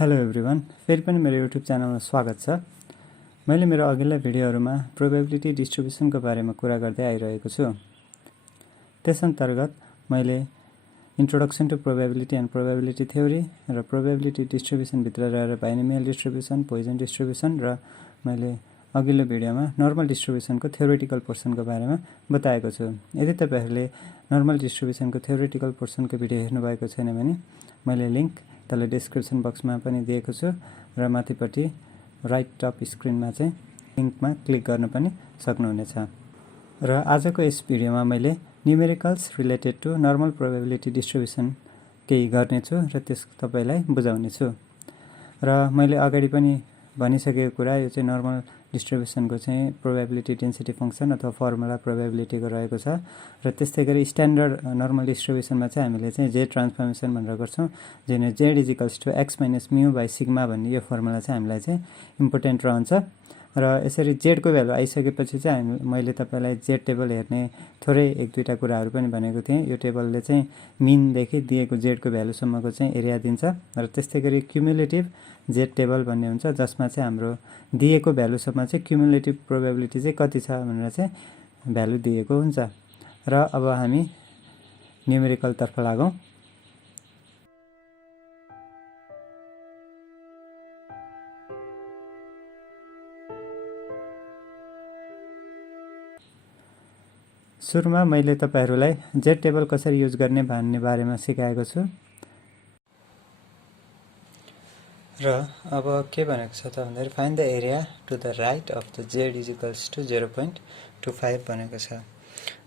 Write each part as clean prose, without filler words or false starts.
Hello everyone, फेरि पनि मेरो युट्युब च्यानलमा स्वागत छ। मैले मेरो अघिल्ला भिडियोहरूमा प्रोबेबिलिटी डिस्ट्रिब्युसनको बारेमा कुरा गर्दै आइरहेको छु। त्यस अन्तर्गत मैले introduction to probability and probability theory र प्रोबेबिलिटी डिस्ट्रिब्युसनभित्र रहेर बाइनोमियल डिस्ट्रिब्युसन, पोइजन डिस्ट्रिब्युसन र मैले अघिल्लो भिडियोमा नर्मल डिस्ट्रिब्युसनको थ्योरेटिकल पोर्सनको बारेमा बताएको छु। यदि तपाईँहरूले नर्मल डिस्ट्रिब्युसनको थ्योरेटिकल पोर्सनको भिडियो हेर्नुभएको छैन भने मैले लिङ्क तल डिस्क्रिप्सन बक्समा पनि दिएको छु र माथिपट्टि राइट टप स्क्रिनमा चाहिँ लिङ्कमा क्लिक गर्न पनि सक्नुहुनेछ। र आजको यस भिडियोमा मैले numericals related to normal probability distribution केही गर्नेछु र त्यस तपाईँलाई बुझाउनेछु। र मैले अगाडि पनि भनिसकेको कुरा, यो चाहिँ नर्मल डिस्ट्रिब्युसनको चाहिँ प्रोबेबिलिटी डेन्सिटी फङ्सन अथवा फर्मुला प्रोबेबिलिटीको रहेको छ। र त्यस्तै गरी स्ट्यान्डर्ड नर्मल डिस्ट्रिब्युसनमा चाहिँ हामीले चाहिँ जेड ट्रान्सफर्मेसन भनेर गर्छौँ, जेन Z equals to x minus mu by sigma भन्ने यो फर्मुला चाहिँ हामीलाई चाहिँ इम्पोर्टेन्ट रहन्छ। र यसरी जेडको भ्यालु आइसकेपछि चाहिँ मैले तपाईँलाई जेड टेबल हेर्ने थोरै एक दुईवटा कुराहरू पनि भनेको थिएँ। यो टेबलले चाहिँ मिनदेखि दिएको जेडको भ्यालुसम्मको चाहिँ एरिया दिन्छ। र त्यस्तै गरी क्युमुलेटिभ जेड टेबल भन्ने हुन्छ, जसमा चाहिँ हाम्रो दिएको भ्यालुसम्म चाहिँ क्युमुलेटिभ प्रोबेबिलिटी चाहिँ कति छ भनेर चाहिँ भ्यालु दिएको हुन्छ। र अब हामी न्युमेरिकलतर्फ लागौँ। सुरुमा मैले तपाईहरूलाई जेड टेबल कसरी युज गर्ने भन्ने बारेमा सिकाएको छु। र अब के भनेको छ त भन्दाखेरि find the area to the right of the z equals to 0.25 भनेको छ,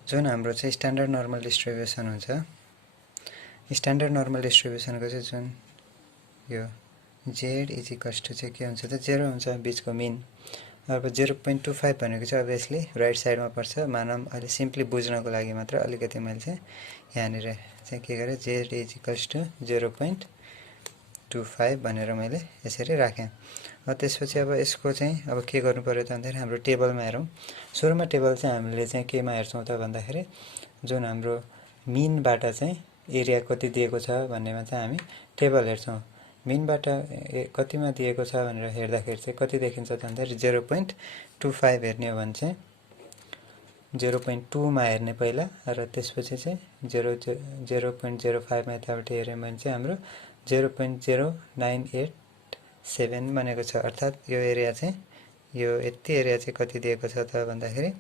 जुन हाम्रो चाहिँ स्ट्यान्डर्ड नर्मल डिस्ट्रिब्युसन हुन्छ। स्ट्यान्डर्ड नर्मल डिस्ट्रिब्युसनको चाहिँ जुन यो जेड इजिकल्स टु चाहिँ के हुन्छ त 0 हुन्छ, बिचको मिन। अब 0.25 भनेको चाहिँ अभियसली राइट साइडमा पर्छ। मानौँ अहिले सिम्पली बुझ्नको लागि मात्र अलिकति मैले चाहिँ यहाँनिर चाहिँ के गरेँ, जेड इजिकल्स टु 0.25 भनेर मैले यसरी राखेँ। त्यसपछि अब यसको चाहिँ अब के गर्नु पर्यो त भन्दाखेरि हाम्रो टेबलमा हेरौँ। सुरुमा टेबल चाहिँ हामीले चाहिँ केमा हेर्छौँ त भन्दाखेरि जुन हाम्रो मिनबाट चाहिँ एरिया कति दिएको छ भन्नेमा चाहिँ हामी टेबल हेर्छौँ। मिनबाट कतिमा दिएको छ भनेर हेर्दाखेरि चाहिँ कति देखिन्छ त भन्दाखेरि 0.25 हेर्ने हो भने चाहिँ 0.2 मा हेर्ने पहिला, र त्यसपछि चाहिँ 0.05 मा यताबाट हेऱ्यौँ भने चाहिँ हाम्रो 0.0987 भनेको छ। अर्थात् यो एरिया चाहिँ यो यति एरिया चाहिँ कति दिएको छ त भन्दाखेरि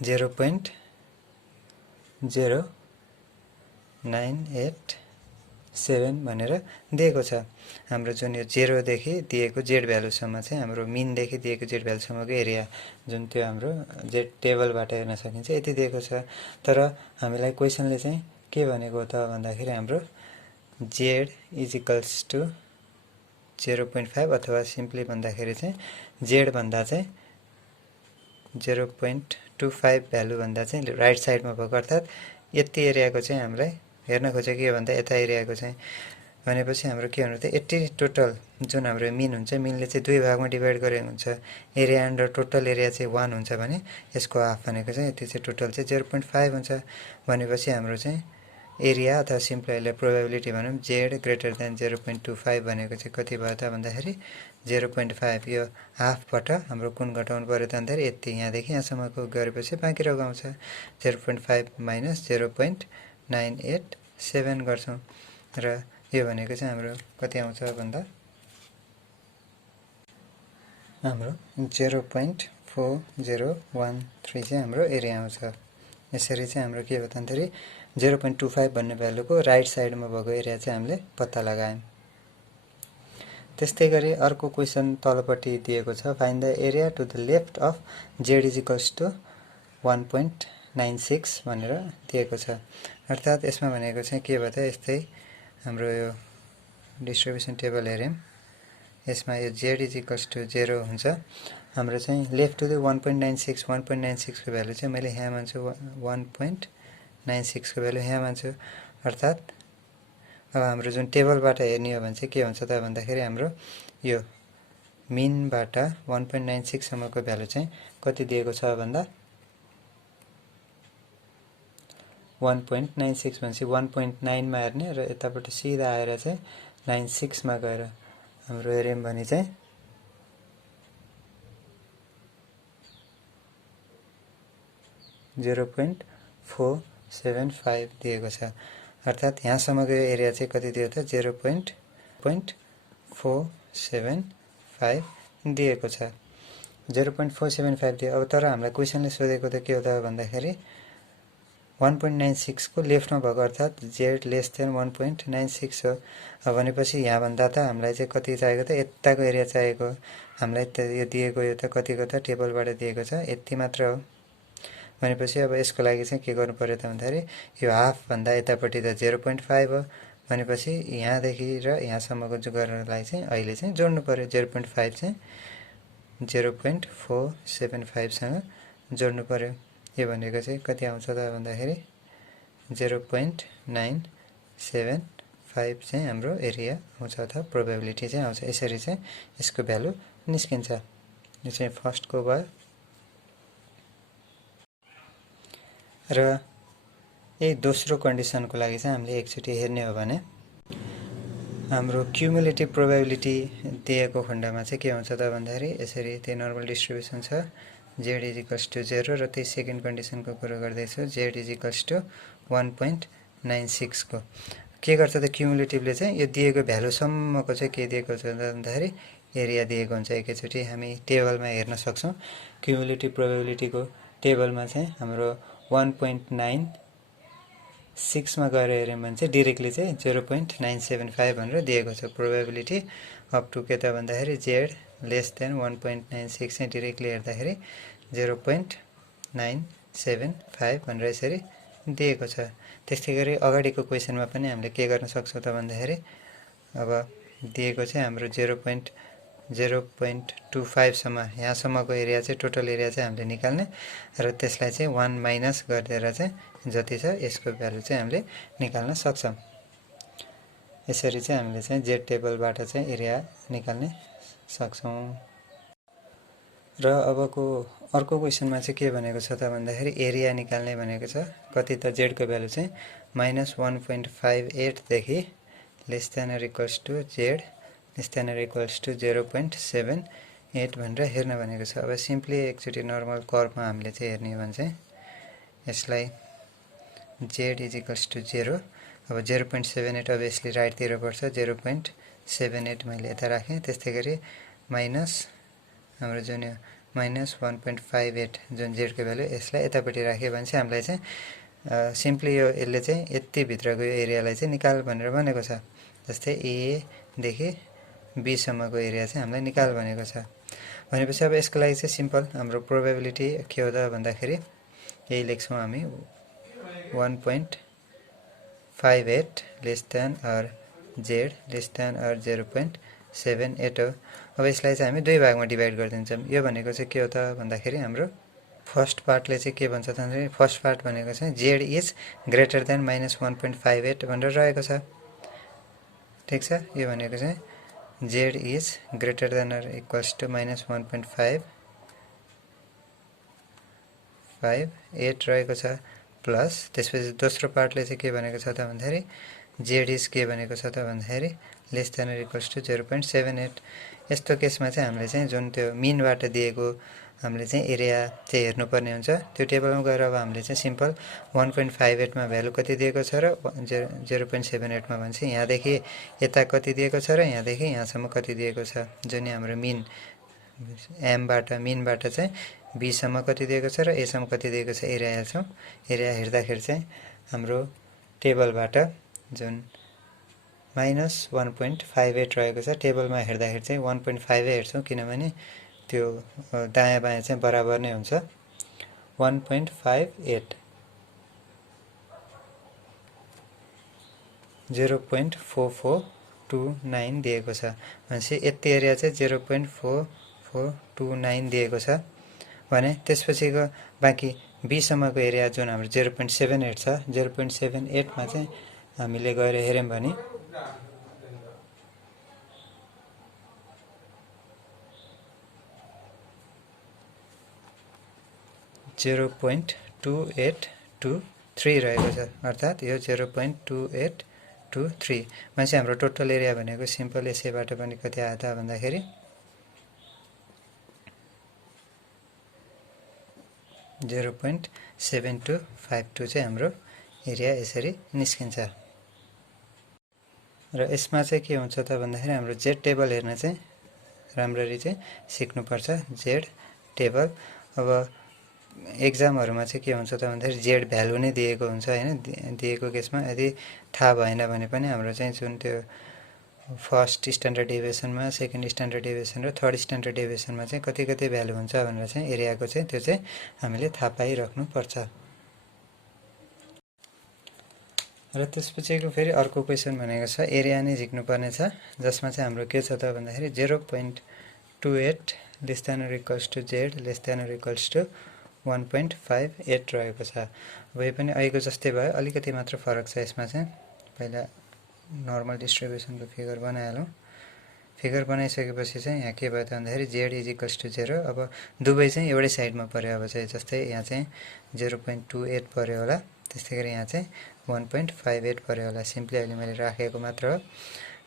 0.0987 भनेर दिएको छ। हाम्रो जुन यो 0 देखि दिएको जेड भ्यालुसम्म चाहिँ हाम्रो मिनदेखि दिएको जेड भ्यालुसम्मको एरिया जुन त्यो हाम्रो जेड टेबलबाट हेर्न सकिन्छ यति दिएको छ। तर हामीलाई क्वेसनले चाहिँ के भनेको त भन्दाखेरि हाम्रो जेड इजिकल्स टु 0.5 अथवा सिम्पली भन्दाखेरि चाहिँ जेड भन्दा चाहिँ 0.25 भ्यालु भन्दा चाहिँ राइट साइडमा भएको, अर्थात् यति एरियाको चाहिँ हामीलाई हेर्न खोजेको के भन्दा यता एरियाको चाहिँ भनेपछि हाम्रो के हुनु त 80 टोटल जुन हाम्रो मिन हुन्छ, मिनले चाहिँ दुई भागमा डिभाइड गरेको हुन्छ। एरिया अन्डर टोटल एरिया चाहिँ 1 हुन्छ भने यसको हाफ भनेको चाहिँ यति चाहिँ टोटल चाहिँ 0.5 हुन्छ। भनेपछि हाम्रो चाहिँ एरिया अथवा सिम्पली यसलाई प्रोबेबिलिटी भनौँ जेड ग्रेटर देन 0.25 भनेको चाहिँ कति भयो त भन्दाखेरि 0.5। यो हाफबाट हाम्रो कुन घटाउनु पर्यो त भन्दाखेरि यति यहाँदेखि यहाँसम्मको गरेपछि बाँकी रहेको आउँछ 0.5 माइनस 0.987 गर्छौँ। र यो भनेको चाहिँ हाम्रो कति आउँछ भन्दा हाम्रो 0.4013 चाहिँ हाम्रो एरिया आउँछ। यसरी चाहिँ हाम्रो के भयो त भन्दाखेरि 0.25 भन्ने भ्यालुको राइट साइडमा भएको एरिया चाहिँ हामीले पत्ता लगायौँ। त्यस्तै गरी अर्को क्वेसन तलपट्टि दिएको छ, find the area to the left of z equals to 1.96 भनेर दिएको छ। अर्थात् यसमा भनेको चाहिँ के भयो त, यस्तै हाम्रो यो डिस्ट्रिब्युसन टेबल हेऱ्यौँ, यसमा यो जेड इजिकल्स टु 0 हुन्छ। हाम्रो चाहिँ लेफ्ट टु द 1.96 1.96 को भ्यालु चाहिँ मैले यहाँ मान्छु 1.96 को भ्यालु यहाँ मान्छु। अर्थात् अब हाम्रो जुन टेबलबाट हेर्ने हो भने चाहिँ के हुन्छ त भन्दाखेरि हाम्रो यो मिनबाट 1.96 सम्मको भ्यालु चाहिँ कति दिएको छ भन्दा 1.96 भनेपछि 1.9 मा हेर्ने र यताबाट सिधा आएर चाहिँ 0.96 मा गएर हाम्रो हेर्यौं भने चाहिँ 0.475 दिएको छ। अर्थात् यहाँसम्मको एरिया चाहिँ कति दियो त 0.475 दिएको छ। 0.475 दियो। अब तर हामीलाई क्वेसनले सोधेको त के हो त भन्दाखेरि 1.96 को लेफ्टमा भएको अर्थात् z लेस देन 1.96 हो। भनेपछि यहाँ भन्दा त हामीलाई चाहिँ कति चाहिएको त यताको एरिया चाहिएको। हामीलाई त यो दिएको यो त कतिको त टेबलबाट दिएको छ यति मात्र हो। भनेपछि अब यसको लागि चाहिँ के गर्नु पर्यो त भन्दाखेरि यो हाफ भन्दा यतापट्टि त 0.5 हो। भनेपछि यहाँदेखि र यहाँसम्मको गर्नलाई चाहिँ अहिले चाहिँ जोड्नु पर्यो। 0.5 चाहिँ 0.475 सँग जोड्नु पर्यो। यो भनेको चाहिँ कति आउँछ त भन्दाखेरि 0.975 चाहिँ हाम्रो एरिया आउँछ अथवा प्रोबेबिलिटी चाहिँ आउँछ। यसरी चाहिँ यसको भ्यालु निस्किन्छ। यो चाहिँ फर्स्टको भयो। र यही दोस्रो कन्डिसनको लागि चाहिँ हामीले एकचोटि हेर्ने हो भने हाम्रो क्युमुलेटिभ प्रोबेबिलिटी दिएको खण्डमा चाहिँ के हुन्छ त भन्दाखेरि यसरी त्यही नर्मल डिस्ट्रिब्युसन छ z = 0 र त्यही सेकेन्ड कन्डिसनको कुरा गर्दैछु z = 1.96 को के गर्छ त क्युमुलेटिभले चाहिँ यो दिएको भ्यालुसम्मको चाहिँ के दिएको छ भन्दाखेरि एरिया दिएको हुन्छ। एकैचोटि हामी टेबलमा हेर्न सक्छौं। क्युमुलेटिभ प्रोबेबिलिटीको टेबलमा चाहिँ हाम्रो 1.96 मा गएर हेर्यौं भने चाहिँ डाइरेक्टली चाहिँ 0.975 भनेर दिएको छ। प्रोबेबिलिटी अप टु के त भन्दाखेरि z लेस देन 1.96 चाहिँ डाइरेक्टली हेर्दाखेरि 0.975 भनेर यसरी दिएको छ। त्यस्तै गरी अगाडिको क्वेशनमा पनि हामीले के गर्न सक्छौं त भन्दाखेरि अब दिएको चाहिँ हाम्रो 0.25 सम्म यहाँसम्मको एरिया चाहिँ टोटल एरिया चाहिँ हामीले निकाल्ने र त्यसलाई चाहिँ 1 माइनस गरिदिएर चाहिँ जति छ यसको भ्यालु चाहिँ हामीले निकाल्न सक्छौं। यसरी चाहिँ हामीले चाहिँ z टेबलबाट चाहिँ एरिया निकाल्ने सक्छौं। र अबको अर्को क्वेशनमा चाहिँ के भनेको छ त भन्दाखेरि एरिया निकाल्ने भनेको छ। कति त z को भ्यालु चाहिँ -1.58 देखि less than or equals to z less than or equals to 0.78 भनेर हेर्न भनेको छ। अब सिम्पली एकचोटि नर्मल कर्वमा हामीले चाहिँ हेर्ने हो भने चाहिँ यसलाई z = 0। अब 0.78 अभियसली राइटतिर पर्छ। 0.78 मैले यता राखेँ। त्यस्तै गरी माइनस हाम्रो जुन यो -1.58 जुन z को भ्यालु यसलाई यतापट्टि राख्यो भने चाहिँ हामीलाई चाहिँ सिम्पली यो यसले चाहिँ यति भित्रको यो एरियालाई चाहिँ निकाल भनेर भनेको छ। जस्तै a देखि b सम्मको एरिया चाहिँ हामीलाई निकाल भनेको छ। भनेपछि अब यसको लागि चाहिँ सिम्पल हाम्रो प्रोबेबिलिटी के हो त भन्दाखेरि यही लेख्छौं हामी 1.58 less than or z less than or 0.78 हो। अब यसलाई चाहिँ हामी दुई भागमा डिभाइड गरिदिन्छौं। यो भनेको चाहिँ के हो त भन्दाखेरि हाम्रो फर्स्ट पार्टले चाहिँ के भन्छ त भन्दाखेरि फर्स्ट पार्ट भनेको चाहिँ z इज ग्रेटर देन -1.58 भनेर रहेको छ। ठीक छ। यो भनेको चाहिँ z is greater than or equals to -1.58 रहेको छ प्लस त्यसपछि दोस्रो पार्टले चाहिँ के भनेको छ त भन्दाखेरि z इज के भनेको छ त भन्दाखेरि less than or equals to 0.78। यस्तो केसमा चाहिँ हामीले चाहिँ जुन त्यो मिनबाट दिएको हामीले चाहिँ एरिया चाहिँ हेर्नुपर्ने हुन्छ। त्यो टेबलमा गएर अब हामीले चाहिँ सिम्पल 1.58 मा भ्यालु कति दिएको छ र 0.78 मा भन्छ यहाँदेखि यता कति दिएको छ र यहाँदेखि यहाँसम्म कति दिएको छ। जुन हाम्रो मिन मिनबाट चाहिँ b सम्म कति दिएको छ र a सम्म कति दिएको छ एरिया हेर्छौं। एरिया हेर्दाखेरि चाहिँ हाम्रो टेबलबाट जुन -1.58 रहेको छ। टेबलमा हेर्दाखेरि चाहिँ 1.5 हेर्छौं किनभने त्यो दायाँ बायाँ चाहिँ बराबर नै हुन्छ। 1.58 0.4429 दिएको छ। भनेपछि यति एरिया चाहिँ 0.4429 दिएको छ भने त्यसपछिको बाँकी b सम्मको एरिया जुन हाम्रो 0.78 छ। 0.78 मा चाहिँ हामीले गएर हेर्यौं भने 0.2823 रहेको छ। अर्थात् यो 0.2823 2 3 भनेपछि हाम्रो टोटल एरिया भनेको सिम्पल यसैबाट पनि कति आयो त भन्दाखेरि 0.7252 चाहिँ हाम्रो एरिया यसरी निस्किन्छ। र यसमा चाहिँ के हुन्छ त भन्दाखेरि हाम्रो जेड टेबल हेर्न चाहिँ राम्ररी चाहिँ सिक्नुपर्छ। जेड टेबल अब एक्जामहरुमा चाहिँ के हुन्छ त भन्दाखेरि जेड भ्यालु नै दिएको हुन्छ हैन, दिएको केसमा यदि थाहा भएन भने पनि हाम्रो चाहिँ जुन त्यो फर्स्ट स्ट्यान्डर्ड डेभिएसनमा, सेकेन्ड स्ट्यान्डर्ड डेभिएसन र थर्ड स्ट्यान्डर्ड डेभिएसनमा चाहिँ कति कति भ्यालु हुन्छ भनेर चाहिँ एरियाको चाहिँ त्यो चाहिँ हामीले थाहा पाइराख्नु पर्छ। र त्यसपछिको फेरि अर्को क्वेशन भनेको छ एरिया नै झिक्नु पर्ने छ, जसमा चाहिँ हाम्रो के छ त भन्दाखेरि 0.28 less than or equals to z less than or equals to 1.58 रहेको छ। अब यो पनि अहिलेको जस्तै भयो, अलिकति मात्र फरक छ यसमा चाहिँ। पहिला नर्मल डिस्ट्रिब्युसनको फिगर बनाइहालौँ। फिगर बनाइसकेपछि चाहिँ यहाँ के भयो त भन्दाखेरि जेड इज इक्वल्स टु 0। अब दुवै चाहिँ एउटै साइडमा पर्यो। अब चाहिँ जस्तै यहाँ चाहिँ 0.28 पर्यो होला, त्यस्तै गरी यहाँ चाहिँ 1.58 पर्यो होला। सिम्पली अहिले मैले राखेको मात्र हो।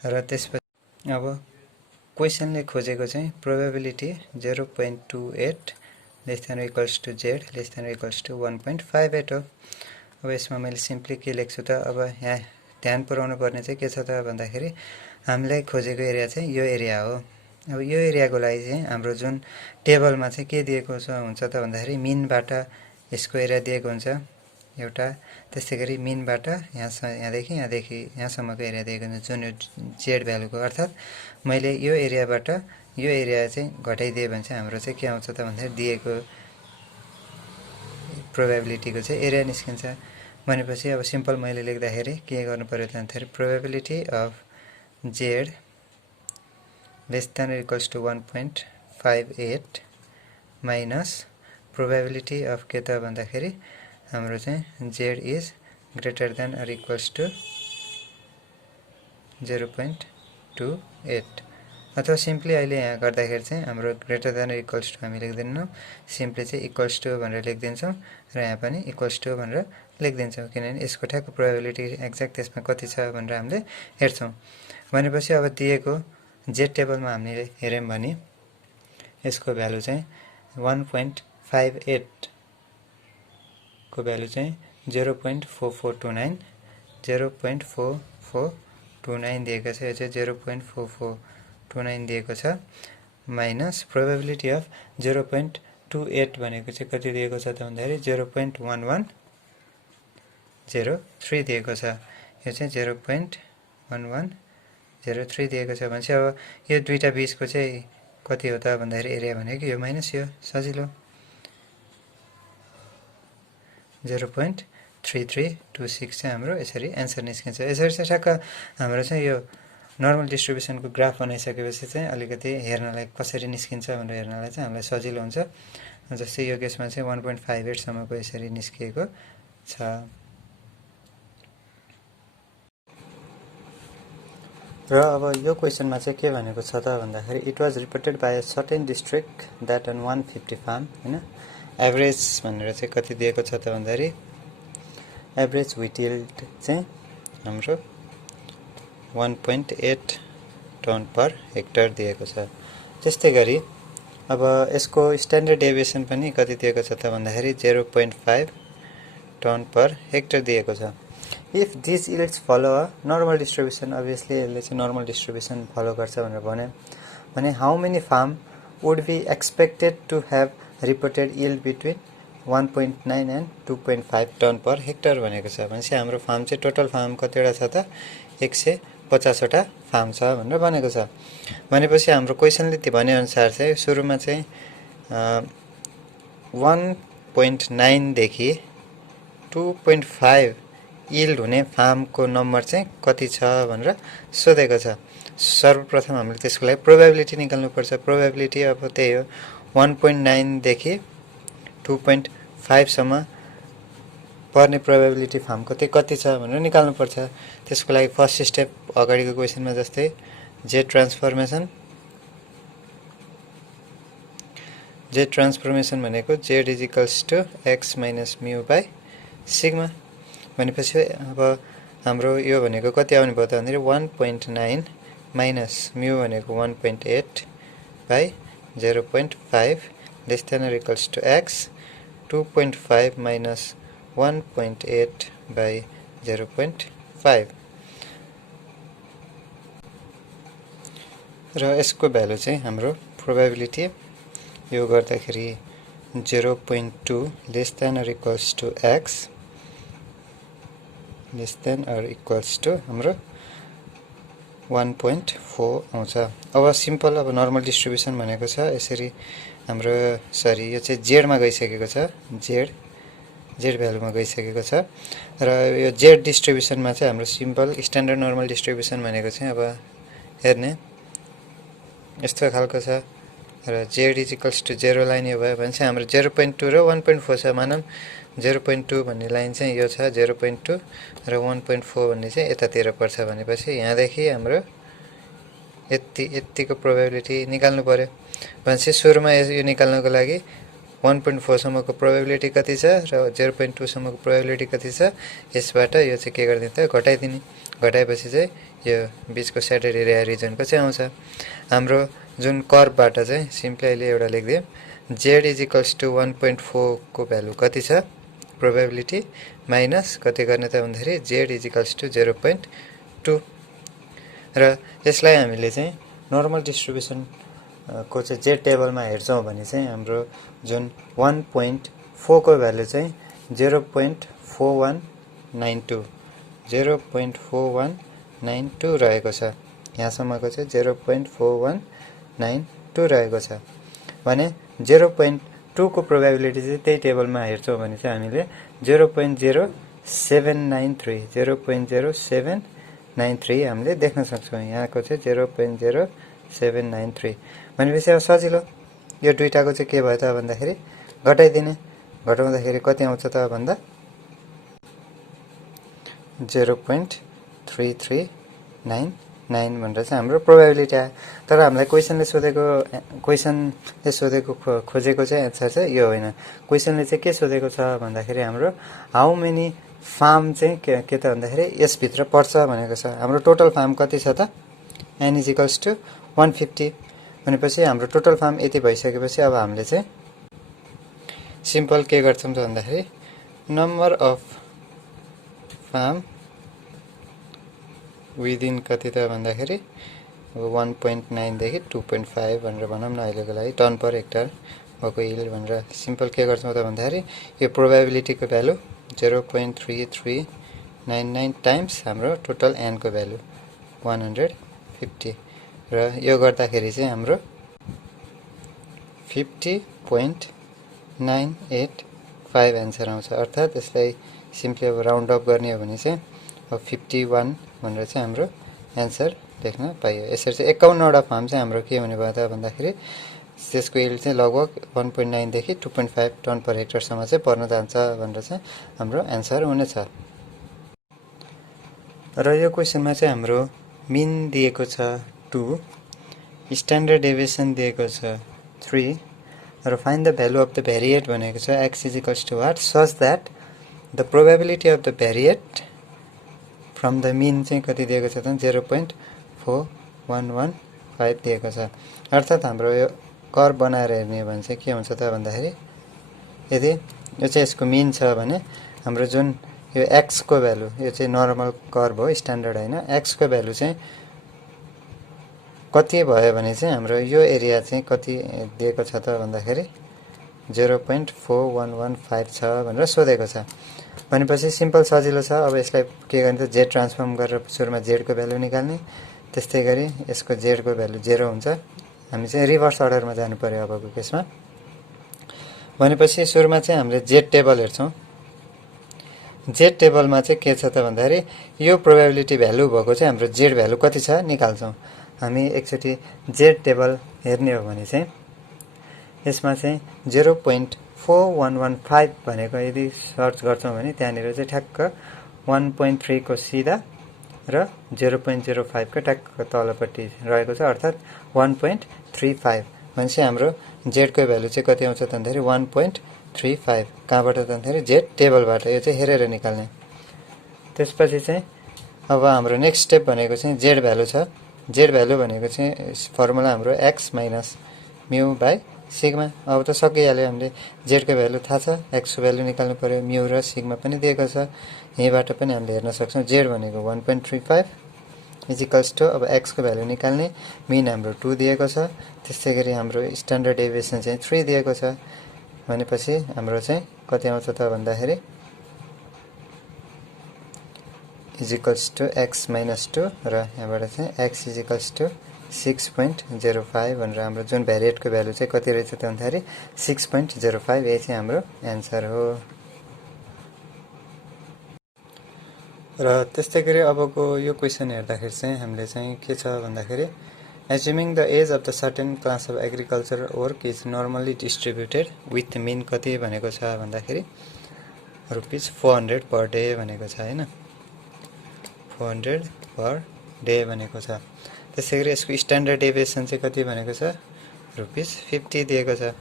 र त्यसपछि अब क्वेसनले खोजेको चाहिँ probability 0.28 less than equals to z less than equals to 1.58 हो। अब यसमा मैले सिम्पली के लेख्छु त, अब यहाँ ध्यान पुर्याउनु पर्ने चाहिँ के छ त भन्दाखेरि हामीलाई खोजेको एरिया चाहिँ यो एरिया हो। अब यो एरियाको लागि चाहिँ हाम्रो जुन टेबलमा चाहिँ के दिएको हुन्छ त भन्दाखेरि मिनबाट यसको एरिया दिएको हुन्छ एउटा, त्यस्तै गरी मिनबाट यहाँदेखि यहाँसम्मको एरिया दिएको हुन्छ जुन यो जेड भ्यालुको। अर्थात् मैले यो एरियाबाट यो एरिया चाहिँ घटाइदिए भने चाहिँ हाम्रो चाहिँ के आउँछ त भन्दाखेरि दिएको प्रोबेबिलिटीको चाहिँ एरिया निस्किन्छ। भनेपछि अब सिम्पल मैले लेख्दाखेरि के गर्नु पर्यो त भन्दाखेरि probability of z less than or equals to 1.58 minus probability of के त भन्दाखेरि हाम्रो चाहिँ z is greater than or equals to 0.28। अथवा सिम्पली अहिले यहाँ गर्दाखेरि चाहिँ हाम्रो greater than or equals to हामी लेख्दैनौँ, सिम्पली चाहिँ इक्वल्स टु भनेर लेखिदिन्छौँ र यहाँ पनि इक्वल्स टु भनेर लेखिदिन्छौँ, किनभने यसको ठ्याक्क प्रोबेबिलिटी एक्ज्याक्ट त्यसमा कति छ भनेर हामीले हेर्छौँ। भनेपछि अब दिएको जेड टेबलमा हामीले हेऱ्यौँ भने यसको भ्यालु चाहिँ 1.58 को भ्यालु चाहिँ 0.4429 दिएको छ। यो चाहिँ 0.4429 दिएको छ माइनस प्रोबेबिलिटी अफ 0.28 भनेको चाहिँ कति दिएको छ त भन्दाखेरि 0.1103 दिएको छ। यो चाहिँ 0.1103 दिएको छ भने चाहिँ अब यो दुईटा बीचको चाहिँ कति हो त भन्दाखेरि एरिया भनेको यो माइनस यो, सजिलो 0.3326 चाहिँ हाम्रो यसरी एन्सर निस्किन्छ। यसरी चाहिँ ठ्याक्क हाम्रो चाहिँ यो नर्मल डिस्ट्रिब्युसनको ग्राफ बनाइसकेपछि चाहिँ अलिकति हेर्नलाई कसरी निस्किन्छ भनेर हेर्नलाई चाहिँ हामीलाई सजिलो हुन्छ। जस्तै यो केसमा चाहिँ 1.58 सम्मको यसरी निस्किएको छ। र अब यो क्वेसनमा चाहिँ के भनेको छ त भन्दाखेरि it was reported by a certain district that on 150 farm, हैन, एभरेज भनेर चाहिँ कति दिएको छ त भन्दाखेरि एभरेज व्हिट यील्ड चाहिँ हाम्रो 1.8 टन पर हेक्टर दिएको छ। त्यस्तै गरी अब यसको स्ट्यान्डर्ड डेभिएसन पनि कति दिएको छ त भन्दाखेरि 0.5 टन पर हेक्टर दिएको छ। If this yields follow a normal distribution, obviously यसले चाहिँ नर्मल डिस्ट्रिब्युसन फलो गर्छ भनेर भने how many farm would be expected to have reported yield between 1.9 and 2.5 ton per hectare भनेको छ। भनेपछि हाम्रो फार्म चाहिँ टोटल फार्म कतिवटा छ त 150वटा फार्म छ भनेर भनेको छ। भनेपछि हाम्रो क्वेसनले त्यो भनेअनुसार चाहिँ सुरुमा चाहिँ 1.9 देखि 2.5 यील्ड हुने फार्मको नम्बर चाहिँ कति छ भनेर सोधेको छ। सर्वप्रथम हामीले त्यसको लागि प्रोबेबिलिटी निकाल्नुपर्छ। प्रोबेबिलिटी अब त्यही हो 1.9 देखि 2.5 सम्म पर्ने प्रोबेबिलिटी फार्मको चाहिँ कति छ भनेर निकाल्नुपर्छ। त्यसको लागि फर्स्ट स्टेप अगाडिको क्वेसनमा जस्तै जेड ट्रान्सफर्मेसन भनेको z is equals to x minus mu by sigma. भनेपछि अब हाम्रो यो भनेको कति आउने भयो त भन्दाखेरि 1.9 माइनस म्यु भनेको 1.8 by 0.5 less than or equals to X 2.5 minus 1.8 by 0.5 र यसको भ्यालु चाहिँ हाम्रो प्रोबेबिलिटी यो गर्दाखेरि 0.2 less than or equals to X less than or equals to हाम्रो 1.4 आउँछ। अब सिम्पल अब नर्मल डिस्ट्रिब्युसन भनेको छ यसरी हाम्रो सरी यो चाहिँ जेड मा गइसकेको छ जेड भ्यालुमा गइसकेको छ र यो जेड डिस्ट्रिब्युसनमा चाहिँ हाम्रो सिम्पल स्ट्यान्डर्ड नर्मल डिस्ट्रिब्युसन भनेको चाहिँ अब हेर्ने यस्तो खालको छ र Z is equals to 0 line यो भयो भने चाहिँ हाम्रो 0.2 र 1.4 छ मानौं 0.2 भन्ने लाइन चाहिँ यो छ 0.2 र 1.4 भन्ने चाहिँ यतातिर पर्छ भनेपछि यहाँदेखि हाम्रो यतिको प्रोबेबिलिटी निकाल्नु पर्यो भनेपछि सुरुमा यो निकाल्नको लागि 1.4 सम्मको प्रोबेबिलिटी कति छ र 0.2 सम्मको प्रोबेबिलिटी कति छ यसबाट यो चाहिँ के गर्ने त घटाइदिने घटाएपछि चाहिँ यो बीचको स्याटेड एरिया रिजनको चाहिँ आउँछ हाम्रो जुन कर्वबाट चाहिँ सिम्पली अहिले एउटा लेख्दिए z इज इक्वल्स टु 1.4 को भ्यालु कति छ प्रोबेबिलिटी माइनस कति गर्ने त भन्दाखेरि z इज इक्वल्स टु 0.2 र यसलाई हामीले चाहिँ नर्मल डिस्ट्रिब्युसन को चाहिँ जेड टेबलमा हेर्छौं भने चाहिँ हाम्रो जुन 1.4 को भ्यालु चाहिँ 0.4192 रहेको छ यहाँसम्मको चाहिँ 0.4192 रहेको छ भने 0.2 को प्रोबेबिलिटी चाहिँ त्यही टेबलमा हेर्छौं भने चाहिँ हामीले 0.0793 हामीले देख्न सक्छौं यहाँको चाहिँ 0.0793 भनेपछि अब सजिलो यो दुईटाको चाहिँ के भयो त भन्दाखेरि घटाइदिने घटाउँदाखेरि कति आउँछ त भन्दा 0.3399 भनेर चाहिँ हाम्रो प्रोबेबिलिटी आयो तर हामीलाई क्वेशनले सोधेको खोजेको चाहिँ एन्सर चाहिँ यो होइन क्वेशनले चाहिँ के सोधेको छ भन्दाखेरि हाम्रो हाउ मेनी फार्म चाहिँ के त भन्दाखेरि यस भित्र पर्छ भनेको छ हाम्रो टोटल फार्म कति छ त n इज इक्वल्स टु 150 भनेपछि हाम्रो टोटल फार्म यति भइसकेपछि अब हामीले चाहिँ सिम्पल के गर्छौं त भन्दाखेरि नम्बर अफ फार्म विदिन कति त भन्दाखेरि 1.9 देखि 2.5 भनेर भनौं न अहिलेको लागि टन पर हेक्टर भएको यिल्ड भनेर सिम्पल के गर्छौं त भन्दाखेरि यो प्रोबेबिलिटीको भ्यालु 0.3399 टाइम्स हाम्रो टोटल n को भ्यालु 150 र यो गर्दाखेरि चाहिँ हाम्रो 50.985 आन्सर आउँछ अर्थात यसलाई सिम्पली अब राउन्ड अप गर्ने हो भने चाहिँ अब 51 भनेर चाहिँ हाम्रो आन्सर देख्न पाइयो यसरी चाहिँ 51 वटा फार्म चाहिँ हाम्रो के हुने भयो त भन्दाखेरि त्यसको यिल्ड चाहिँ लगभग 1.9 देखि 2.5 टन पर हेक्टर सम्म चाहिँ पर्न जान्छ भनेर चाहिँ हाम्रो आन्सर हुनेछ र यो क्वेशनमा चाहिँ हाम्रो मिन दिएको छ 2 स्ट्यान्डर्ड डेभिएसन दिएको छ 3 र find the value of the variate भनेको छ x is equals to what such that the probability of the variate from the mean चाहिँ कति दिएको छ त 0.4115 दिएको छ अर्थात हाम्रो यो कर्व बनाएर हेर्ने हो भने चाहिँ के हुन्छ त भन्दाखेरि यदि यो चाहिँ यसको मिन छ भने हाम्रो जुन यो x को भ्यालु यो चाहिँ नर्मल कर्व हो स्ट्यान्डर्ड हैन x को भ्यालु चाहिँ कति भयो भने चाहिँ हाम्रो यो एरिया चाहिँ कति दिएको छ त भन्दाखेरि 0.4115 छ भनेर सोधेको छ भनेपछि सिम्पल सजिलो छ अब यसलाई के गर्ने त z ट्रान्सफर्म गरेर सुरुमा z को भ्यालु निकाल्ने त्यस्तै गरी यसको z को भ्यालु 0 हुन्छ हामी चाहिँ रिभर्स अर्डरमा जानु पर्यो अबको केसमा भनेपछि सुरुमा चाहिँ हामीले z टेबल हेर्छौं z टेबलमा चाहिँ के छ त भन्दाखेरि यो प्रोबेबिलिटी भ्यालु भएको चाहिँ हाम्रो z भ्यालु कति छ निकाल्छौं हामी एकचोटी z टेबल हेर्ने हो भने चाहिँ यसमा चाहिँ 0.4115 भनेको यदि सर्च गर्छौं भने त्यहाँनिर चाहिँ ठ्याक्क 1.3 को सिधा र 0.05 को ठ्याक्क तलपट्टि रहेको छ अर्थात 1.35 भनेपछि हाम्रो z को भ्यालु चाहिँ कति आउँछ त भन्दाखेरि 1.35 कहाँबाट त भन्दाखेरि z टेबलबाट यो चाहिँ हेरेर निकाल्ने त्यसपछि चाहिँ अब हाम्रो नेक्स्ट स्टेप भनेको चाहिँ जेड भ्यालु छ। जेड भ्यालु भनेको चाहिँ फर्मुला हाम्रो x minus mu by sigma. अब त सकिहाल्यो, हामीले जेडको भ्यालु थाहा छ, एक्सको भ्यालु निकाल्नु पर्यो, म्यू र सिग्मा पनि दिएको छ। यहीँबाट पनि हामीले हेर्न सक्छौँ जेड भनेको 1.35 इजिकल्स टु, अब एक्सको भ्यालु निकाल्ने, मिन हाम्रो 2 दिएको छ, त्यस्तै गरी हाम्रो स्ट्यान्डर्ड डेभिएसन चाहिँ 3 दिएको छ। भनेपछि हाम्रो चाहिँ कति आउँछ त भन्दाखेरि इजिकल्स टु एक्स माइनस 2 र यहाँबाट चाहिँ एक्स इजिकल्स टु 6.05 भनेर हाम्रो जुन भ्यारिएटको भ्यालु चाहिँ कति रहेछ त भन्दाखेरि 6.05। यही चाहिँ हाम्रो एन्सर हो। र त्यस्तै गरी अबको यो क्वेसन हेर्दाखेरि चाहिँ हामीले चाहिँ के छ भन्दाखेरि assuming the age of the certain class of agriculture work is normally distributed with mean कति भनेको छ भन्दाखेरि रुपिस 400 पर डे भनेको छ हैन, 400 पर डे भनेको छ। त्यसै गरी यसको स्ट्यान्डर्ड डेभिएसन चाहिँ कति भनेको छ रुपिस 50 दिएको छ।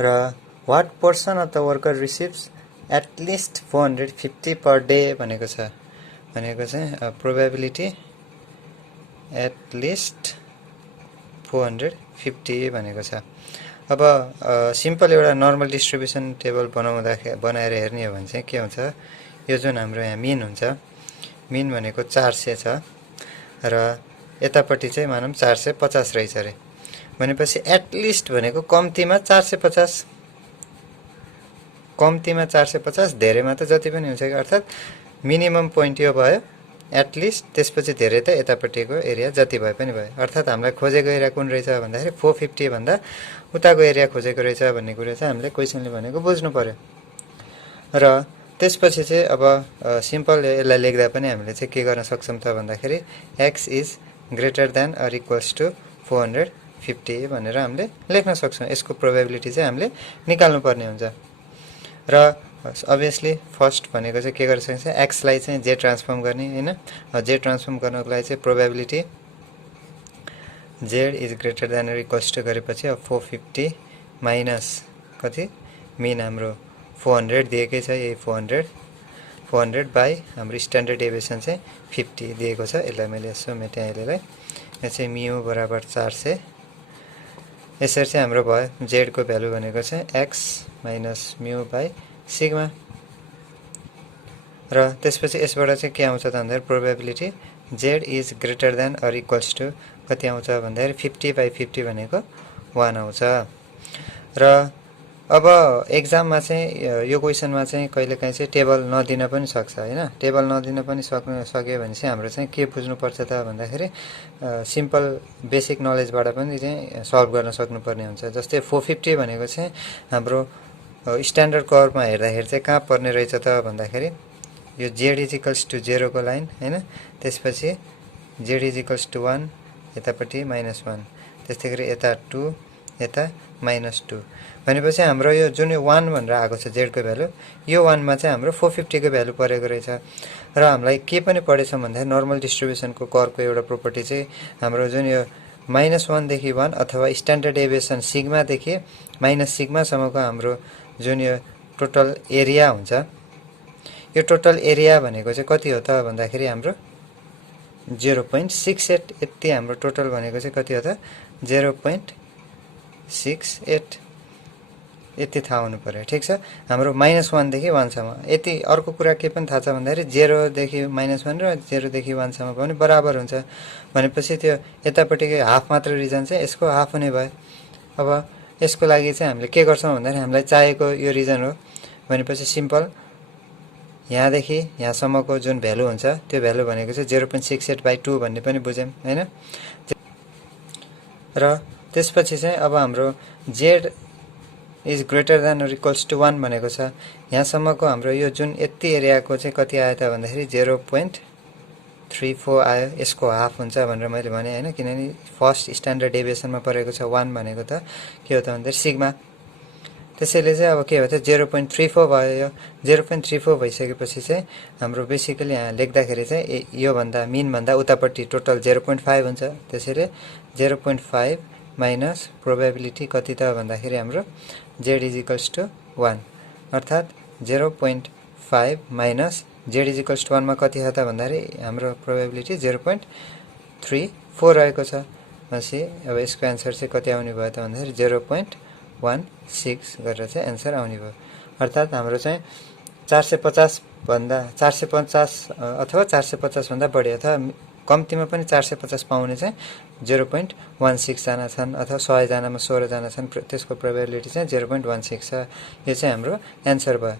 र what percent of the worker receives at least 450 per day भनेको छ। भनेको चाहिँ प्रोबेबिलिटी एटलिस्ट 450 भनेको छ। अब सिम्पल एउटा नर्मल डिस्ट्रिब्युसन टेबल बनाएर हेर्ने हो भने चाहिँ के हुन्छ, यो जुन हाम्रो यहाँ मिन हुन्छ, मिन भनेको 400 छ र यतापट्टि चाहिँ मानौँ 450 रहेछ अरे। भनेपछि एटलिस्ट भनेको कम्तीमा 450, कम्तीमा 450, धेरैमा त जति पनि हुन्छ, अर्थात् मिनिमम पोइन्ट यो भयो एटलिस्ट, त्यसपछि धेरै त यतापट्टिको एरिया जति भए पनि भयो। अर्थात् हामीलाई खोजेको एरिया कुन रहेछ भन्दाखेरि 450 भन्दा उताको एरिया खोजेको रहेछ भन्ने कुरा चाहिँ हामीले क्वेसनले भनेको बुझ्नु पर्यो। र त्यसपछि चाहिँ अब सिम्पल यसलाई लेख्दा पनि हामीले चाहिँ के गर्न सक्छौँ त भन्दाखेरि X is greater than or equals to 450 भनेर हामीले लेख्न सक्छौँ। यसको प्रोबेबिलिटी चाहिँ हामीले निकाल्नु पर्ने हुन्छ। र अभियसली फर्स्ट भनेको चाहिँ के गर्न सकिन्छ, एक्सलाई चाहिँ जे ट्रान्सफर्म गर्ने हैन। जे ट्रान्सफर्म गर्नको लागि चाहिँ probability Z is greater than or equals to गरेपछि अब 450 माइनस कति मिन हाम्रो 400 दिएकै छ, यही 400 बाई हाम्रो स्ट्यान्डर्ड डेभिएसन चाहिँ 50 दिएको छ। यसलाई मैले यसो मेटेँ अहिलेलाई। यो चाहिँ म्यू बराबर 400। यसरी चाहिँ हाम्रो भयो जेडको भ्यालु भनेको चाहिँ X minus mu by sigma. र त्यसपछि यसबाट चाहिँ के आउँछ त भन्दाखेरि probability Z is greater than or equals to कति आउँछ भन्दाखेरि 50/50 भनेको 1 आउँछ। र अब एक्जाममा चाहिँ यो क्वेसनमा चाहिँ कहिलेकाहीँ चाहिँ टेबल नदिन पनि सक्छ हैन। टेबल नदिन पनि सक्यो भने चाहिँ हाम्रो चाहिँ के बुझ्नुपर्छ त भन्दाखेरि सिम्पल बेसिक नलेजबाट पनि चाहिँ सल्भ गर्न सक्नुपर्ने हुन्छ। जस्तै 450 भनेको चाहिँ हाम्रो स्ट्यान्डर्ड कर्वमा हेर्दाखेरि चाहिँ कहाँ पर्ने रहेछ त भन्दाखेरि यो जेड इजिकल्स टु 0 को लाइन हैन, त्यसपछि जेड इजिकल्स टु 1, यतापट्टि -1, त्यस्तै गरी यता 2, यता -2। भनेपछि हाम्रो यो जुन यो 1 भनेर आएको छ जेडको भ्यालु, यो 1 मा चाहिँ हाम्रो 450 को भ्यालु परेको रहेछ। र हामीलाई के पनि पढेछ भन्दाखेरि नर्मल डिस्ट्रिब्युसनको कर्वको एउटा प्रोपर्टी चाहिँ हाम्रो जुन यो -1 देखि 1 अथवा स्ट्यान्डर्ड डेभिएसन सिग्मा देखि माइनस सिग्मा सम्मको हाम्रो जुन यो टोटल एरिया हुन्छ, यो टोटल एरिया भनेको चाहिँ कति हो त भन्दाखेरि हाम्रो 0.68। यति हाम्रो टोटल भनेको चाहिँ कति हो त 0.68। यति थाहा हुनु पर्यो, ठीक छ। हाम्रो -1 देखि 1 सम्म। यति अर्को कुरा के पनि थाहा छ भन्दाखेरि 0 देखि -1 र 0 देखि 1 सम्म पनि बराबर हुन्छ। भनेपछि त्यो यतापट्टिको हाफ मात्र रिजन चाहिँ यसको हाफ हुने भयो। अब यसको लागि चाहिँ हामीले के गर्छौँ भन्दाखेरि हामीलाई चाहिएको यो रिजन हो भनेपछि सिम्पल यहाँदेखि यहाँसम्मको जुन भ्यालु हुन्छ त्यो भ्यालु भनेको चाहिँ 0.68/2 भन्ने पनि बुझ्यौँ हैन। र त्यसपछि चाहिँ अब हाम्रो Z is greater than or equals to 1 भनेको छ। यहाँसम्मको हाम्रो यो जुन यति एरियाको चाहिँ कति आयो त भन्दाखेरि 0.34 आयो। यसको हाफ हुन्छ भनेर मैले भने हैन, किनभने फर्स्ट स्ट्यान्डर्ड डेभिएसनमा परेको छ 1 भनेको त के हो त भन्दाखेरि सिग्मा। त्यसैले चाहिँ अब के हो त 0.34 भयो। यो 0.34 भइसकेपछि चाहिँ हाम्रो बेसिकली यहाँ लेख्दाखेरि चाहिँ यो भन्दा मिन भन्दा उतापट्टि टोटल 0.5 हुन्छ। त्यसैले 0.5 माइनस प्रोबेबिलिटी कति त भन्दाखेरि हाम्रो जेड इज इक्वल्स टु 1, अर्थात् 0.5 minus Z is equals to 1 मा कति हो त भन्दाखेरि हाम्रो प्रोबेबिलिटी 0.34 रहेको छ। भनेपछि अब यसको एन्सर चाहिँ कति आउने भयो त भन्दाखेरि 0.16 गरेर चाहिँ एन्सर आउने भयो। अर्थात् हाम्रो चाहिँ 450 भन्दा 450 अथवा 450 भन्दा बढी अथवा कम्तीमा पनि 450 पाउने चाहिँ 0.16 जना छन् अथवा 100 जनामा 16 जना छन्, त्यसको प्रोबेबिलिटी चाहिँ 0.16 छ। यो चाहिँ हाम्रो एन्सर भयो।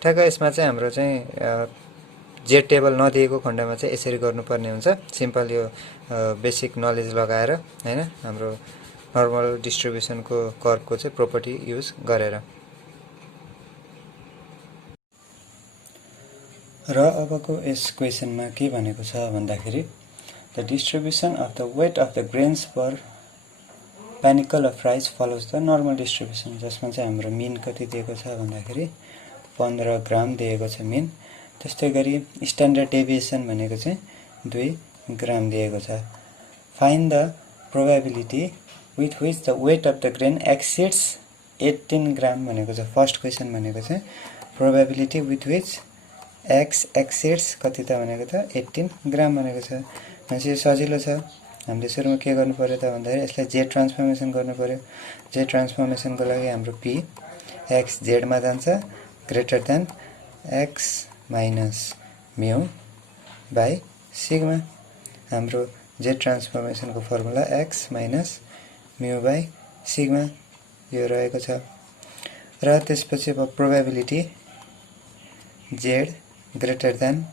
ठ्याक्क यसमा चाहिँ हाम्रो चाहिँ जेड टेबल नदिएको खण्डमा चाहिँ यसरी गर्नुपर्ने हुन्छ। सिम्पल यो बेसिक नलेज लगाएर हैन, हाम्रो नर्मल डिस्ट्रिब्युसनको कर्वको चाहिँ प्रोपर्टी युज गरेर। र अबको यस क्वेशनमा के भनेको छ भन्दाखेरि the distribution of the weight of the grains per panicle of rice follows the normal distribution, जसमा चाहिँ हाम्रो मिन कति दिएको छ भन्दाखेरि 15 ग्राम दिएको छ मिन। त्यस्तै गरी स्ट्यान्डर्ड डेभिएसन भनेको चाहिँ 2 ग्राम दिएको छ। Find the probability with which the weight of the grain exceeds 18 gram भनेको छ। फर्स्ट क्वेसन भनेको चाहिँ probability with which X exceeds कति त भनेको त 18 ग्राम भनेको छ। भनेपछि सजिलो छ। हामीले सुरुमा के गर्नु पर्यो त भन्दाखेरि यसलाई जेड ट्रान्सफर्मेसन गर्नु पर्यो। जेड ट्रान्सफर्मेसनको लागि हाम्रो पी एक्स जेडमा जान्छ greater than X minus mu by sigma. हाम्रो जेड ट्रान्सफर्मेसनको formula X minus mu by sigma यो रहेको छ। र त्यसपछि अब प्रोबेबिलिटी जेड ग्रेटर देन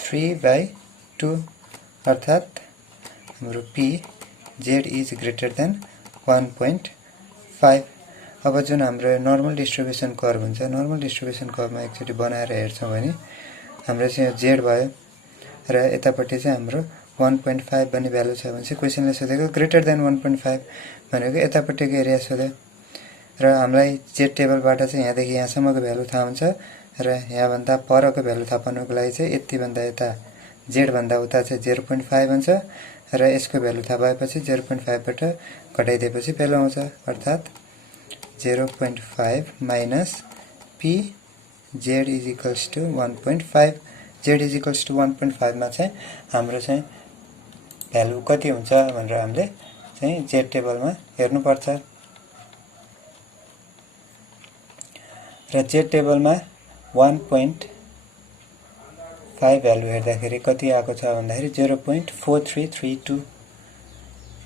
3/2 अर्थात् हाम्रो P Z is greater then 1.5। अब जुन हाम्रो नर्मल डिस्ट्रिब्युसन कर्व हुन्छ, नर्मल डिस्ट्रिब्युसन कर्वमा एकचोटि बनाएर हेर्छौँ भने हाम्रो चाहिँ जेड भयो र यतापट्टि चाहिँ हाम्रो 1.5 भन्ने भ्यालु छ भने चाहिँ क्वेसनले सोधेको ग्रेटर देन 1.5 भनेको यतापट्टिको एरिया सोध्यो। र हामीलाई जेड टेबलबाट चाहिँ यहाँदेखि यहाँसम्मको भ्यालु थाहा हुन्छ र यहाँभन्दा परको भ्यालु थाहा पाउनुको लागि चाहिँ यतिभन्दा यता जेडभन्दा उता चाहिँ 0.5 हुन्छ र यसको भ्यालु थाहा भएपछि 0.5बाट घटाइदिएपछि भ्यालु आउँछ। अर्थात् 0.5 minus P Z is equals to 1.5। Z is equals to 1.5 मा चाहिँ हाम्रो चाहिँ भ्यालु कति हुन्छ भनेर हामीले चाहिँ जेड टेबलमा हेर्नुपर्छ। र जेड टेबलमा 1.5 भ्यालु हेर्दाखेरि कति आएको छ भन्दाखेरि 0.4332।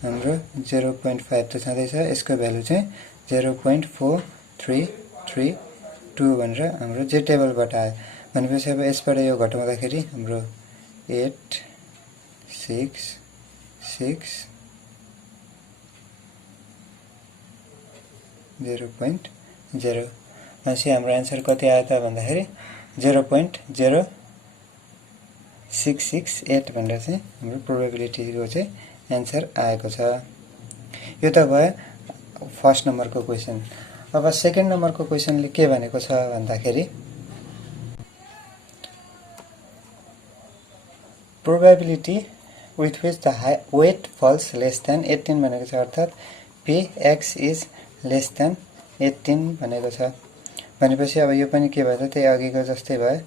हाम्रो 0.5 त छँदैछ, यसको भ्यालु चाहिँ 0.4332 भनेर हाम्रो जेड टेबलबाट आयो। भनेपछि अब यसबाट यो घटाउँदाखेरि हाम्रो 866.0.0 भनेपछि हाम्रो एन्सर कति आयो त भन्दाखेरि 0.0668 भनेर चाहिँ हाम्रो प्रोबेबिलिटीको चाहिँ एन्सर आएको छ। यो त भयो फर्स्ट नम्बरको क्वेसन। अब सेकेन्ड नम्बरको क्वेसनले के भनेको छ भन्दाखेरि probability with which the weight falls less than 18 भनेको छ। अर्थात् P X is less than 18 भनेको छ। भनेपछि अब यो पनि के भयो त त्यही अघिको जस्तै भयो।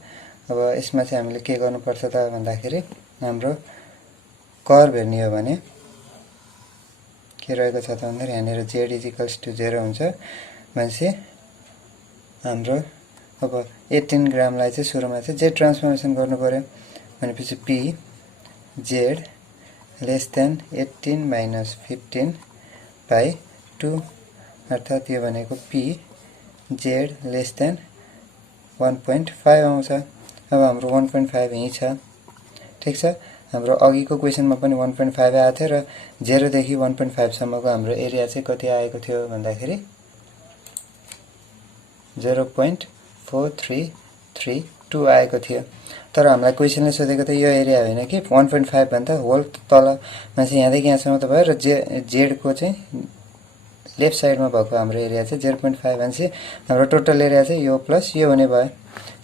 अब यसमा चाहिँ हामीले के गर्नुपर्छ त भन्दाखेरि हाम्रो कर्व हेर्ने हो भने के रहेको छ त भन्दाखेरि यहाँनिर जेड इज इक्वल्स टु 0 हुन्छ। भनेपछि हाम्रो अब 18 ग्रामलाई चाहिँ सुरुमा चाहिँ जेड ट्रान्सफर्मेसन गर्नु पर्यो। भनेपछि P Z less than 18 minus 15/2 अर्थात् यो भनेको पी जेड लेस देन 1.5 आउँछ। अब हाम्रो 1.5 यहीँ छ, ठिक छ। हाम्रो अघिको क्वेसनमा पनि 1.5 आएको थियो र 0 देखि 1.5 सम्मको हाम्रो एरिया चाहिँ कति आएको थियो भन्दाखेरि 0.4332 आएको थियो। तर हामीलाई क्वेसनले सोधेको त यो एरिया होइन कि 1.5 भन्दा होल तल मान्छे यहाँदेखि यहाँसम्म त भयो र जेडको चाहिँ लेफ्ट साइडमा भएको हाम्रो एरिया चाहिँ 0.5 भनेपछि हाम्रो टोटल एरिया चाहिँ यो प्लस यो हुने भयो।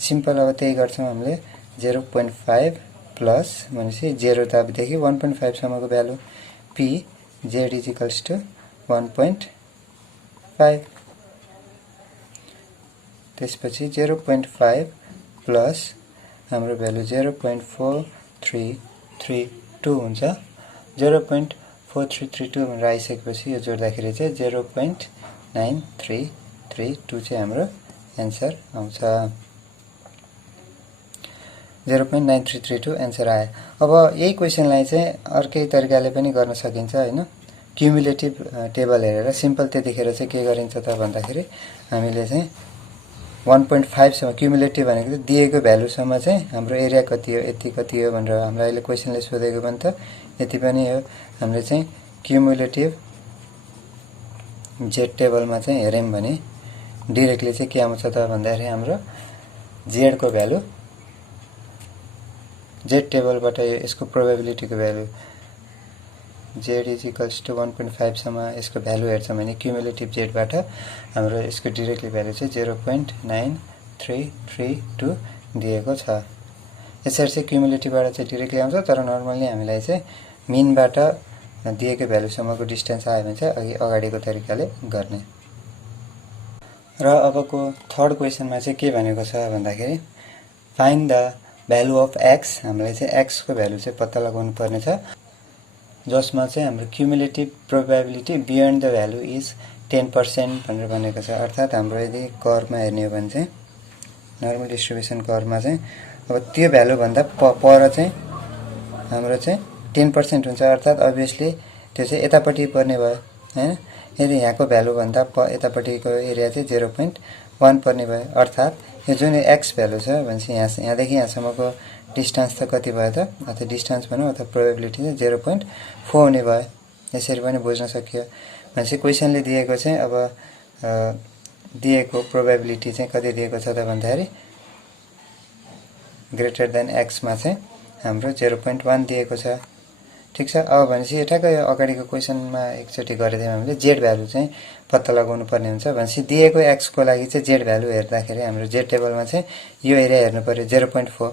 सिम्पल अब त्यही गर्छौँ हामीले 0.5 प्लस भनेपछि 0 त अबदेखि 1.5 सम्मको value P Z is equals to 1.5। त्यसपछि 0.5 प्लस हाम्रो भ्यालु 0.4332 हुन्छ। 0.4332 भनेर आइसकेपछि यो जोड्दाखेरि चाहिँ 0.9332 चाहिँ हाम्रो एन्सर आउँछ। 0.9332 एन्सर आयो। अब यही क्वेसनलाई चाहिँ अर्कै तरिकाले पनि गर्न सकिन्छ हैन। क्युमुलेटिभ टेबल हेरेर सिम्पल त्यतिखेर चाहिँ के गरिन्छ त भन्दाखेरि हामीले चाहिँ 1.5 सम्म क्युमुलेटिभ भनेको चाहिँ दिएको भ्यालुसम्म चाहिँ हाम्रो एरिया कति हो, यति कति हो भनेर हामीलाई अहिले क्वेसनले सोधेको पनि त यति पनि हो। हामीले चाहिँ क्युमुलेटिभ जेड टेबलमा चाहिँ हेर्यौं भने डाइरेक्टली चाहिँ के आउँछ त भन्दाखेरि हाम्रो जेड को भ्यालु जेड टेबलबाट यसको प्रोबेबिलिटीको भ्यालु z = 1.5 सम्म यसको भ्यालु हेर्छौं भने क्युमुलेटिभ जेडबाट हाम्रो यसको डाइरेक्टली भ्यालु चाहिँ 0.9332 दिएको छ। यसरी चाहिँ क्युमुलेटिभबाट चाहिँ डाइरेक्टली आउँछ, तर नर्मली हामीलाई चाहिँ मिनबाट दिएको भ्यालुसम्मको डिस्टेन्स आयो भने चाहिँ अगाडिको तरिकाले गर्ने। र अबको थर्ड क्वेसनमा चाहिँ के भनेको छ भन्दाखेरि find the value of x, हामीलाई चाहिँ x को भ्यालु चाहिँ पत्ता लगाउनु पर्ने छ, जसमा चाहिँ हाम्रो cumulative probability beyond the value is 10% भनेर भनेको छ। अर्थात् हाम्रो यदि कर्वमा हेर्ने हो भने चाहिँ नर्मल डिस्ट्रिब्युसन कर्वमा चाहिँ अब त्यो भ्यालु भन्दा पर चाहिँ हाम्रो चाहिँ 10% हुन्छ। अर्थात् अभियसली त्यो चाहिँ यतापट्टि पर्ने भयो हैन। यदि यहाँको भ्यालु भन्दा यतापट्टिको एरिया चाहिँ 0.1 पर्ने भयो। अर्थात् यो जुन x भ्यालु छ भनेपछि यहाँदेखि यहाँसम्मको डिस्टेन्स त कति भयो त, अथवा डिस्टेन्स भनौँ अथवा प्रोबेबिलिटी चाहिँ 0.4 हुने भयो। यसरी पनि बुझ्न सकियो। भनेपछि क्वेसनले दिएको चाहिँ अब दिएको प्रोबेबिलिटी चाहिँ कति दिएको छ त भन्दाखेरि ग्रेटर देन x मा चाहिँ हाम्रो 0.1 दिएको छ। ठीक छ। अब भनेपछि ठ्याक्कै अगाडिको क्वेसनमा एकचोटि गरेथ्यौं हामीले जेड भ्यालु चाहिँ पत्ता लगाउनु पर्ने हुन्छ। भनेपछि दिएको x को लागि चाहिँ जेड भ्यालु हेर्दाखेरि हाम्रो जेड टेबलमा चाहिँ यो एरिया हेर्नु पर्यो 0.4।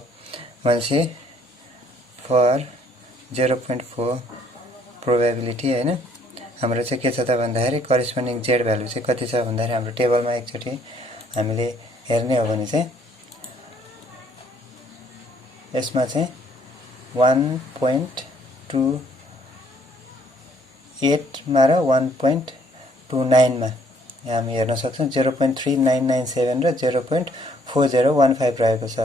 भनेपछि फर 0.4 प्रोबेबिलिटी हैन हाम्रो चाहिँ के छ त भन्दाखेरि करेस्पोन्डिङ जेड भ्यालु चाहिँ कति छ भन्दाखेरि हाम्रो टेबलमा एकचोटि हामीले हेर्ने हो भने चाहिँ यसमा चाहिँ 1.28 मा र 1.29 मा हामी हेर्न सक्छौं 0.3997 र 0.4015 रहेको छ।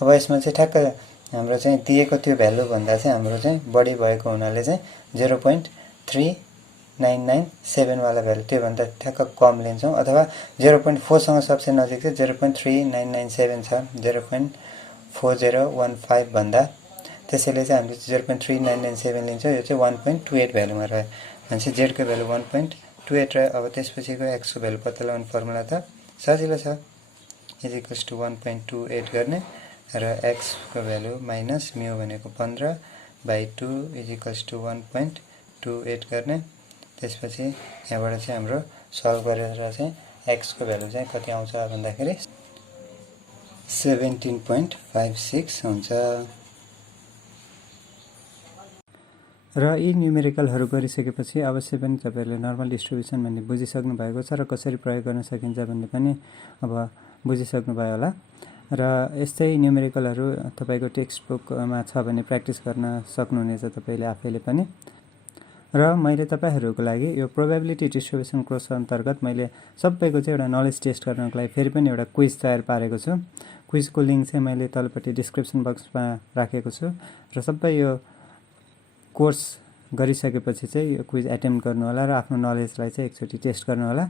अब यसमा चाहिँ ठ्याक्कै हाम्रो चाहिँ दिएको त्यो भ्यालु भन्दा चाहिँ हाम्रो चाहिँ बढी भएको हुनाले चाहिँ 0.3997 वाला भ्यालु त्यो भन्दा ठ्याक्क कम लिन्छौं, अथवा 0.4 सँग सबसे नजिक चाहिँ 0.3997 छ 0.4015 भन्दा। त्यसैले चाहिँ हामीले 0.3997 लिन्छौं। यो चाहिँ 1.28 भ्यालुमा रह्यो। भनेपछि जेड को भ्यालु 1.28 रह्यो। अब त्यसपछिको x को भ्यालु पत्ता लगाउने फर्मुला त सजिलो छ, इज इक्वल्स टु 1.28 गर्ने र x को भ्यालु माइनस म्यू भनेको 15/2 इज इक्वल्स टु 1.28 गर्ने। त्यसपछि यहाँबाट चाहिँ हाम्रो सल्भ गरेर चाहिँ x को भ्यालु चाहिँ कति आउँछ भन्दाखेरि 17.56 हुन्छ। र यी न्युमेरिकलहरु गरिसकेपछि अवश्य पनि तपाईहरुले नर्मल डिस्ट्रिब्युसन भन्ने बुझिसक्नु भएको छ र कसरी प्रयोग गर्न सकिन्छ भन्ने पनि अब बुझिसक्नु भयो होला। र यस्तै न्युमेरिकलहरु तपाईको टेक्स्ट बुकमा छ भने प्र्याक्टिस गर्न सक्नुहुनेछ तपाईले आफैले पनि। र मैले तपाईहरुको लागि यो प्रोबेबिलिटी डिस्ट्रिब्युसन कोर्स अन्तर्गत मैले सबैको चाहिँ एउटा नलेज टेस्ट गर्नको लागि फेरि पनि एउटा क्विज तयार पारेको छु। क्विजको लिंक चाहिँ मैले तलपट्टि डिस्क्रिप्सन बक्समा राखेको छु र सबै यो कोर्स गरिसकेपछि चाहिँ यो क्विज एटेम्प्ट गर्नु होला र आफ्नो नलेजलाई चाहिँ एकचोटि टेस्ट गर्नु होला।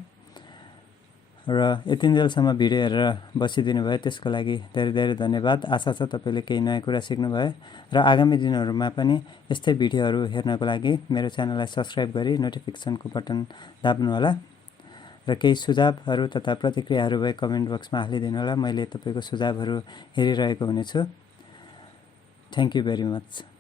र यतिन्जेलसम्म भिडियो हेरेर बसिदिनु भयो त्यसको लागि धेरै धेरै धन्यवाद। आशा छ तपाईले केही नयाँ कुरा सिक्नु भयो र आगामी दिनहरुमा पनि यस्तै भिडियोहरु हेर्नको लागि मेरो च्यानललाई सब्स्क्राइब गरी नोटिफिकेसनको बटन दाब्नु होला र केही सुझावहरु तथा प्रतिक्रियाहरु भए कमेन्ट बक्समा हालिदिनु होला। मैले तपाईको सुझावहरु हेरिरहेको हुनेछु। Thank you very much.